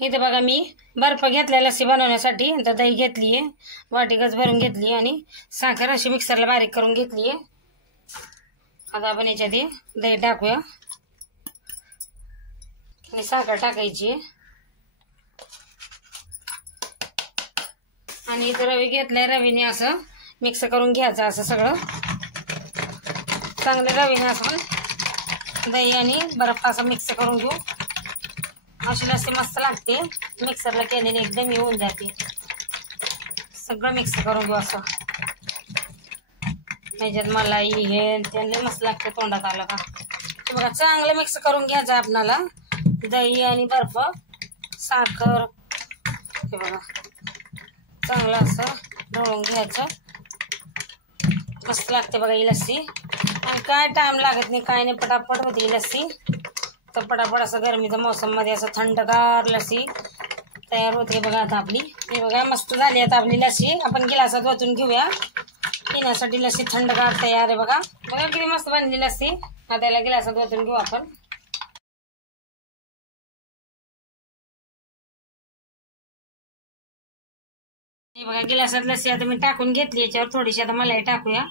इथे बघा मी बर्फ घेतला लस्सी बनवण्यासाठी. तर दही घेतली आहे, वाटीकच भरून घेतली आणि साखर अशी मिक्सरला बारीक करून घेतली आहे. आता आपण याच्यात दही टाकूया आणि साखर टाकायची आणि इथं रवी घेतलाय. रवीने असं मिक्स करून घ्यायचं असं सगळं चांगलं. रवीने असं दही आणि बर्फ असं मिक्स करून घेऊ. अशी लस्सी मस्त लागते, मिक्सरला केलेली एकदम येऊन जाते. सगळं मिक्स करून घेऊ असं. त्याच्यात मलाई हे त्याने मस्त लागते तोंडात आलं का. बघा चांगलं मिक्स करून घ्यायचं आपणाला. दही आणि बर्फ साखर हे बघा चांगलं असं ढवळून घ्यायचं. मस्त लागते बघा ही लस्सी आणि काय टाइम लागत नाही, काय नाही, पटापट होती ही लस्सी. तर पटापट असं गरमीच्या मोसम मध्ये असं थंडगार लस्सी तयार होते बघा. आता आपली हे बघा मस्त झाली आता आपली लस्सी. आपण गिलासात ओतून घेऊया. पिण्यासाठी लस्सी थंडगार तयार आहे बघा. बघा किती मस्त बनली लस्सी. आता त्याला गिलासात ओतून घेऊ आपण. हे बघा गिलासात लस्सी आता मी टाकून घेतली. याच्यावर थोडीशी आता मलाई टाकूया.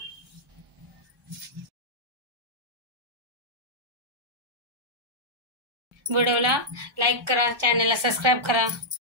व्हिडिओला लाईक करा, चॅनलला सबस्क्राईब करा.